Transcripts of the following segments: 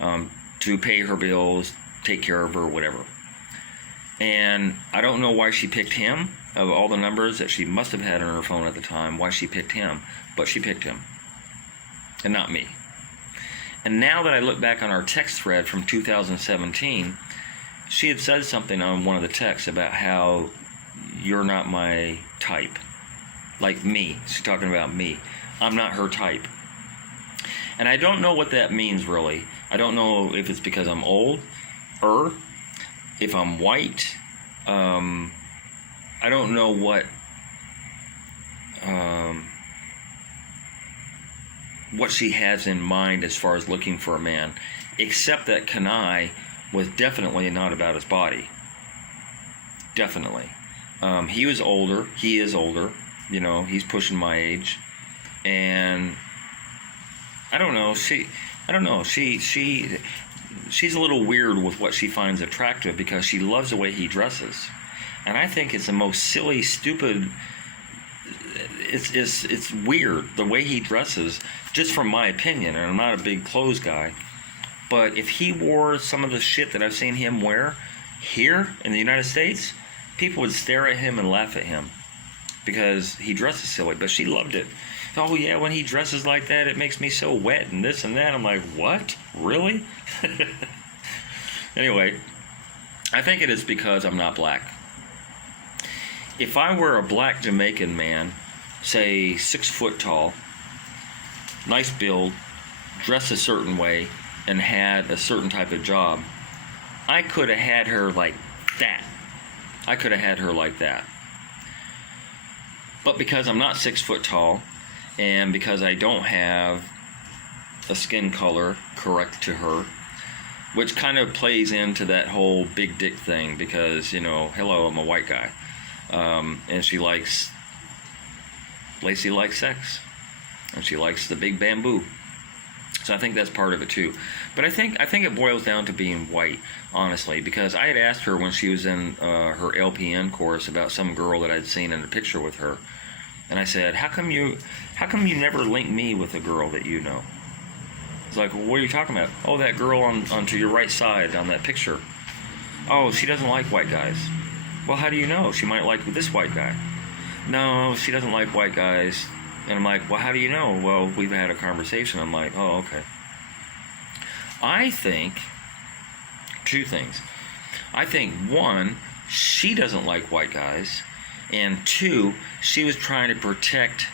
to pay her bills, take care of her, whatever. And I don't know why she picked him, of all the numbers that she must have had on her phone at the time, why she picked him, but she picked him, and not me. And now that I look back on our text thread from 2017, she had said something on one of the texts about how you're not my type. Like me. She's talking about me. I'm not her type. And I don't know what that means, really. I don't know if it's because I'm old, or if I'm white. I don't know what she has in mind as far as looking for a man, except that Kanai was definitely not about his body. Definitely. He was older. He is older. You know, he's pushing my age. And I don't know. She's a little weird with what she finds attractive, because she loves the way he dresses. And I think it's the most silly, stupid, it's weird the way he dresses, just from my opinion, and I'm not a big clothes guy, but if he wore some of the shit that I've seen him wear here in the United States, people would stare at him and laugh at him because he dresses silly. But she loved it. Oh yeah, when he dresses like that, it makes me so wet and this and that. I'm like, what? Really? Anyway, I think it is because I'm not black. If I were a black Jamaican man, say 6 foot tall, nice build, dressed a certain way, and had a certain type of job, I could have had her like that. I could have had her like that. But because I'm not 6 foot tall, and because I don't have a skin color correct to her, which kind of plays into that whole big dick thing, because, you know, hello, I'm a white guy. And Lacey likes sex, and she likes the big bamboo. So I think that's part of it too. But I think it boils down to being white, honestly, because I had asked her when she was in her LPN course about some girl that I'd seen in a picture with her, and I said, how come you never link me with a girl that you know? It's like, well, what are you talking about? Oh, that girl on to your right side on that picture. Oh, she doesn't like white guys. Well, how do you know? She might like this white guy. No, she doesn't like white guys. And I'm like, well, how do you know? Well, we've had a conversation. I'm like, oh, okay. I think two things. I think, one, she doesn't like white guys. And two, she was trying to protect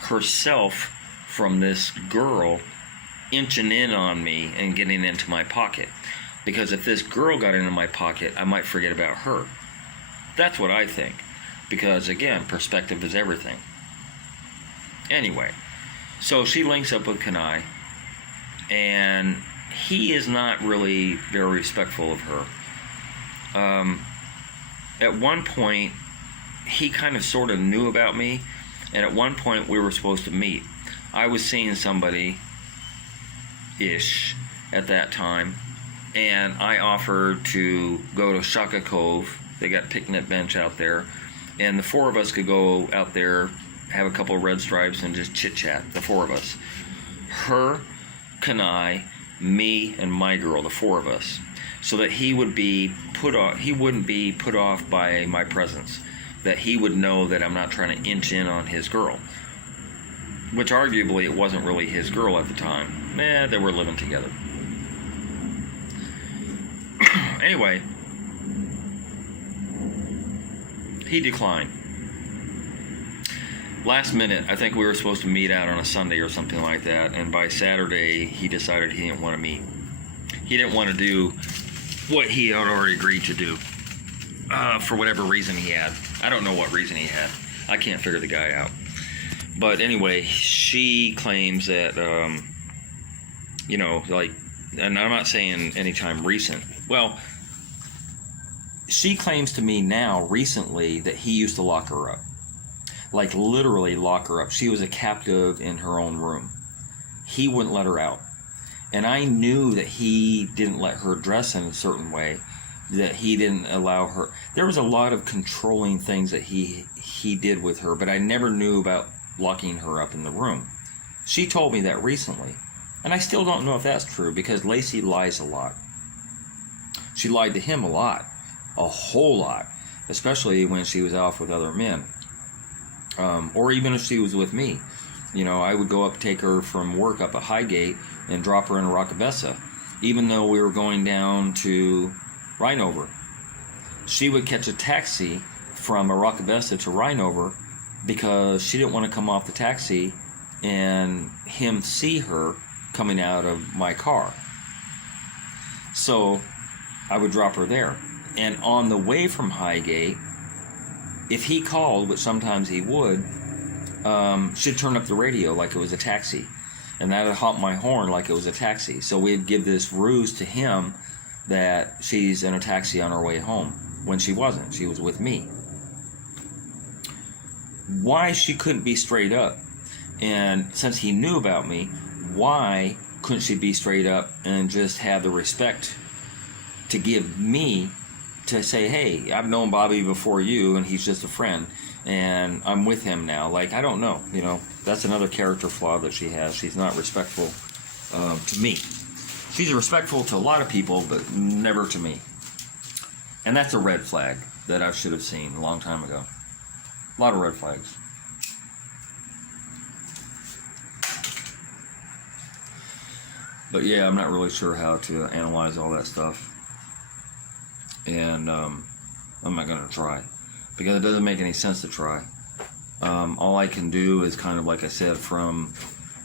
herself from this girl inching in on me and getting into my pocket. Because if this girl got into my pocket, I might forget about her. That's what I think. Because, again, perspective is everything. Anyway, so she links up with Kanai, and he is not really very respectful of her. At one point, he kind of sort of knew about me, and at one point we were supposed to meet. I was seeing somebody-ish at that time, and I offered to go to Shaka Cove. They got a picnic bench out there, and the four of us could go out there, have a couple of red stripes, and just chit-chat, the four of us. Her, Kanai, me, and my girl, the four of us, so that he wouldn't be put off by my presence, that he would know that I'm not trying to inch in on his girl, which arguably it wasn't really his girl at the time. They were living together. Anyway, he declined. Last minute, I think we were supposed to meet out on a Sunday or something like that, and by Saturday, he decided he didn't want to meet. He didn't want to do what he had already agreed to do, for whatever reason he had. I don't know what reason he had. I can't figure the guy out. But anyway, she claims that, and I'm not saying anytime recent. Well, she claims to me now, recently, that he used to lock her up. Like, literally lock her up. She was a captive in her own room. He wouldn't let her out. And I knew that he didn't let her dress in a certain way, that he didn't allow her. There was a lot of controlling things that he did with her, but I never knew about locking her up in the room. She told me that recently. And I still don't know if that's true, because Lacey lies a lot. She lied to him a lot, a whole lot, especially when she was out with other men, or even if she was with me. You know, I would go up, take her from work up at Highgate and drop her in Rockabessa, even though we were going down to Rhinover. She would catch a taxi from Rockabessa to Rhinover because she didn't want to come off the taxi and him see her coming out of my car. So I would drop her there. And on the way from Highgate, if he called, which sometimes he would, she'd turn up the radio like it was a taxi. And that would honk my horn like it was a taxi. So we'd give this ruse to him that she's in a taxi on her way home, when she wasn't. She was with me. Why she couldn't be straight up? And since he knew about me, why couldn't she be straight up and just have the respect to give me, to say, hey, I've known Bobby before you, and he's just a friend, and I'm with him now. Like, I don't know, you know, that's another character flaw that she has. She's not respectful to me. She's respectful to a lot of people, but never to me. And that's a red flag that I should have seen a long time ago. A lot of red flags. But yeah, I'm not really sure how to analyze all that stuff. And I'm not going to try, because it doesn't make any sense to try. All I can do is kind of, like I said, from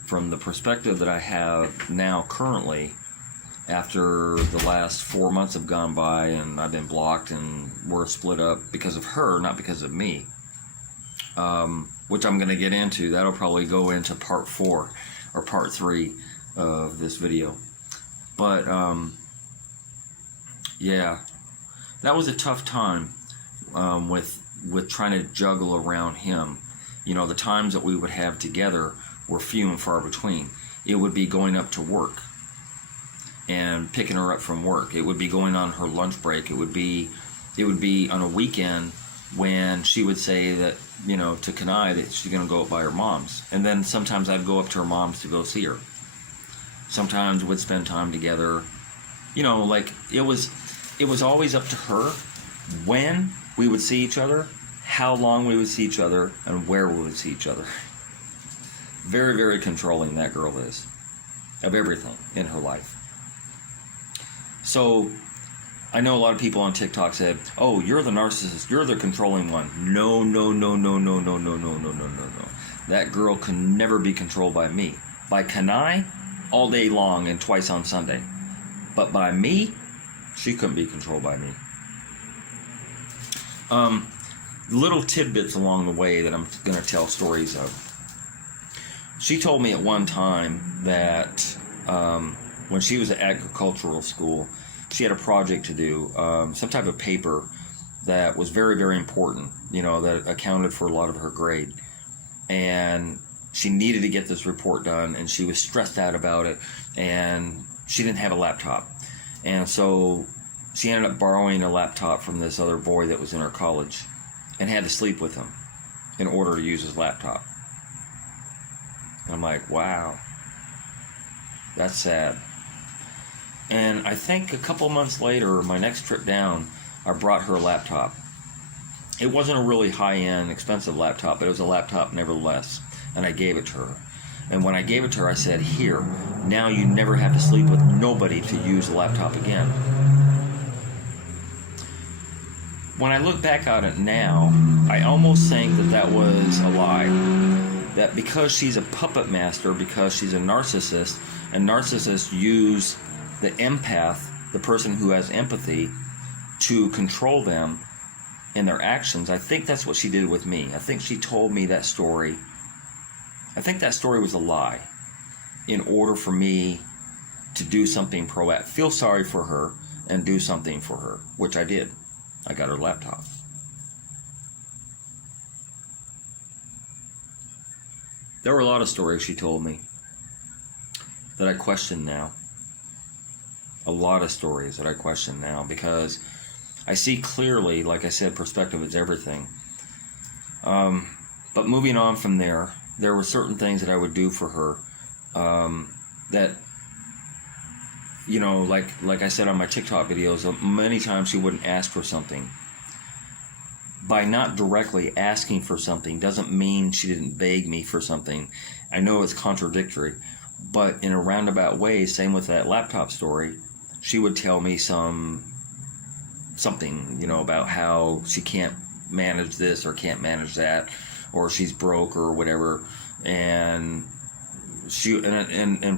the perspective that I have now currently, after the last 4 months have gone by and I've been blocked and we're split up because of her, not because of me, which I'm going to get into. That'll probably go into part 4 or part 3 of this video. But yeah, that was a tough time with trying to juggle around him. You know, the times that we would have together were few and far between. It would be going up to work and picking her up from work. It would be going on her lunch break. It would be on a weekend when she would say that, you know, to Kenai that she's going to go up by her mom's. And then sometimes I'd go up to her mom's to go see her. Sometimes we'd spend time together. You know, like, it was always up to her when we would see each other, how long we would see each other, and where we would see each other. Very, very controlling, that girl is, of everything in her life. So I know a lot of people on TikTok said, oh, you're the narcissist, you're the controlling one. No. That girl can never be controlled by me. By Kenai, all day long and twice on Sunday. But by me, she couldn't be controlled by me. Little tidbits along the way that I'm going to tell stories of. She told me at one time that when she was at agricultural school, she had a project to do, some type of paper that was very, very important, you know, that accounted for a lot of her grade. And she needed to get this report done, and she was stressed out about it, and she didn't have a laptop. And so she ended up borrowing a laptop from this other boy that was in her college and had to sleep with him in order to use his laptop. And I'm like, wow, that's sad. And I think a couple months later, my next trip down, I brought her a laptop. It wasn't a really high-end, expensive laptop, but it was a laptop nevertheless. And I gave it to her. And when I gave it to her, I said, here, now you never have to sleep with nobody to use the laptop again. When I look back on it now, I almost think that that was a lie. That because she's a puppet master, because she's a narcissist, and narcissists use the empath, the person who has empathy, to control them in their actions. I think that's what she did with me. I think she told me that story. I think that story was a lie in order for me to do something proactive, feel sorry for her, and do something for her, which I did. I got her laptop. There were a lot of stories she told me that I question now. A lot of stories that I question now, because I see clearly, like I said, perspective is everything. But moving on from there, there were certain things that I would do for her that you know, like I said on my TikTok videos, many times she wouldn't ask for something. By not directly asking for something doesn't mean she didn't beg me for something. I know it's contradictory, but in a roundabout way, same with that laptop story, she would tell me something, you know, about how she can't manage this or can't manage that, or she's broke or whatever, and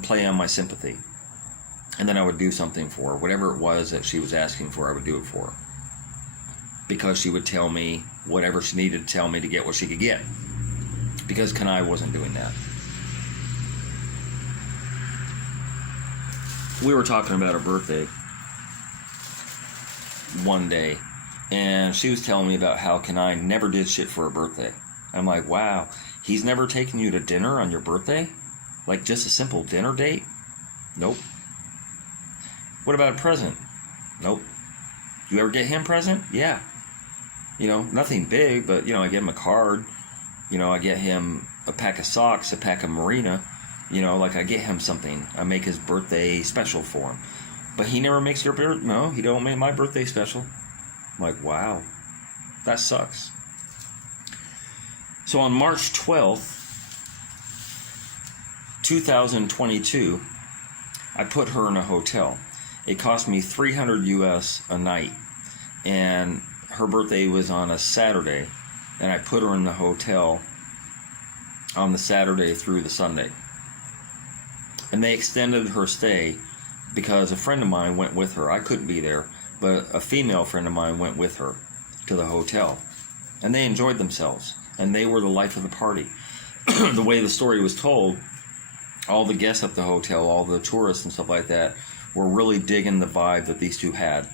play on my sympathy. And then I would do something for her. Whatever it was that she was asking for, I would do it for her. Because she would tell me whatever she needed to tell me to get what she could get. Because Kanai wasn't doing that. We were talking about her birthday one day, and she was telling me about how Kanai never did shit for her birthday. I'm like, wow, he's never taken you to dinner on your birthday? Like just a simple dinner date? Nope. What about a present? Nope. You ever get him a present? Yeah. You know, nothing big, but, you know, I get him a card. You know, I get him a pack of socks, a pack of Marina. You know, like I get him something. I make his birthday special for him. But he never makes your birthday. No, he don't make my birthday special. I'm like, wow, that sucks. So on March 12th, 2022, I put her in a hotel. It cost me $300 US a night. And her birthday was on a Saturday, and I put her in the hotel on the Saturday through the Sunday. And they extended her stay because a friend of mine went with her. I couldn't be there, but a female friend of mine went with her to the hotel. And they enjoyed themselves, and they were the life of the party. The way the story was told, all the guests at the hotel, all the tourists and stuff like that, were really digging the vibe that these two had.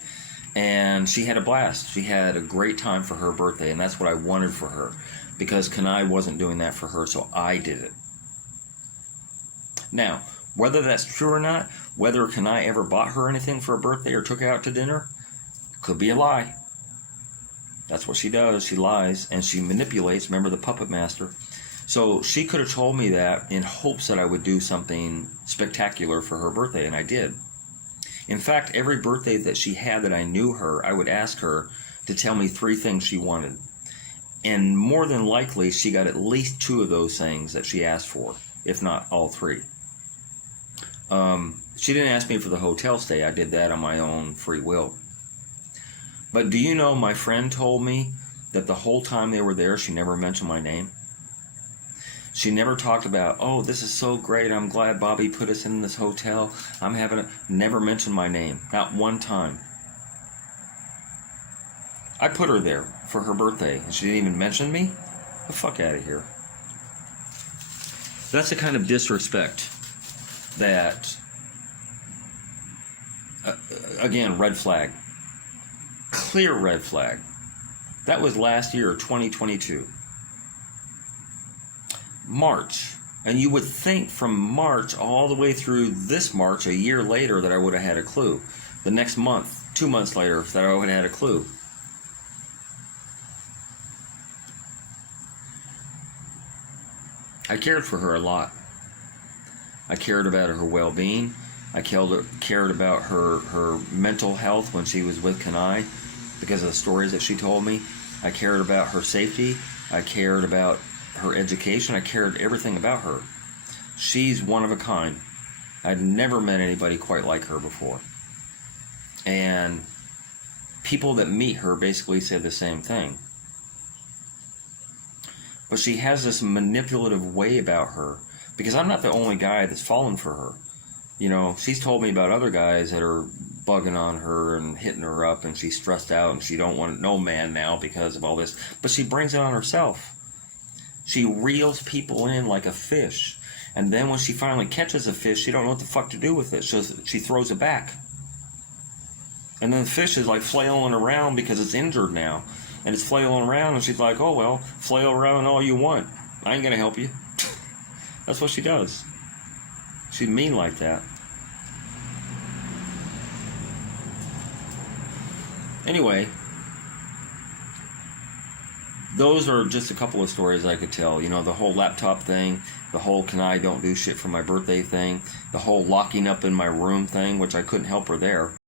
And she had a blast. She had a great time for her birthday, and that's what I wanted for her, because Kanai wasn't doing that for her, so I did it. Now, whether that's true or not, whether Kanai ever bought her anything for her birthday or took her out to dinner, could be a lie. That's what she does. She lies, and she manipulates. Remember the puppet master? So she could have told me that in hopes that I would do something spectacular for her birthday, and I did. In fact, every birthday that she had that I knew her, I would ask her to tell me 3 things she wanted. And more than likely, she got at least 2 of those things that she asked for, if not all 3. She didn't ask me for the hotel stay. I did that on my own free will. But do you know, my friend told me that the whole time they were there, she never mentioned my name. She never talked about, oh, this is so great, I'm glad Bobby put us in this hotel, never mentioned my name, not one time. I put her there for her birthday, and she didn't even mention me? The fuck out of here. That's the kind of disrespect that, again, red flag. Clear red flag. That was last year, 2022. March. And you would think from March all the way through this March, a year later, that I would have had a clue. The next month, 2 months later, that I would have had a clue. I cared for her a lot. I cared about her well-being. I cared about her mental health when she was with Kanai because of the stories that she told me. I cared about her safety. I cared about her education. I cared everything about her. She's one of a kind. I'd never met anybody quite like her before. And people that meet her basically say the same thing. But she has this manipulative way about her, because I'm not the only guy that's fallen for her. You know, she's told me about other guys that are bugging on her and hitting her up, and she's stressed out and she don't want no man now because of all this. But she brings it on herself. She reels people in like a fish. And then when she finally catches a fish, she don't know what the fuck to do with it. So she throws it back. And then the fish is like flailing around because it's injured now. And it's flailing around, and she's like, oh, well, flail around all you want. I ain't going to help you. That's what she does. She's mean like that. Anyway, those are just a couple of stories I could tell. You know, the whole laptop thing, the whole can I don't do shit for my birthday thing, the whole locking up in my room thing, which I couldn't help her there.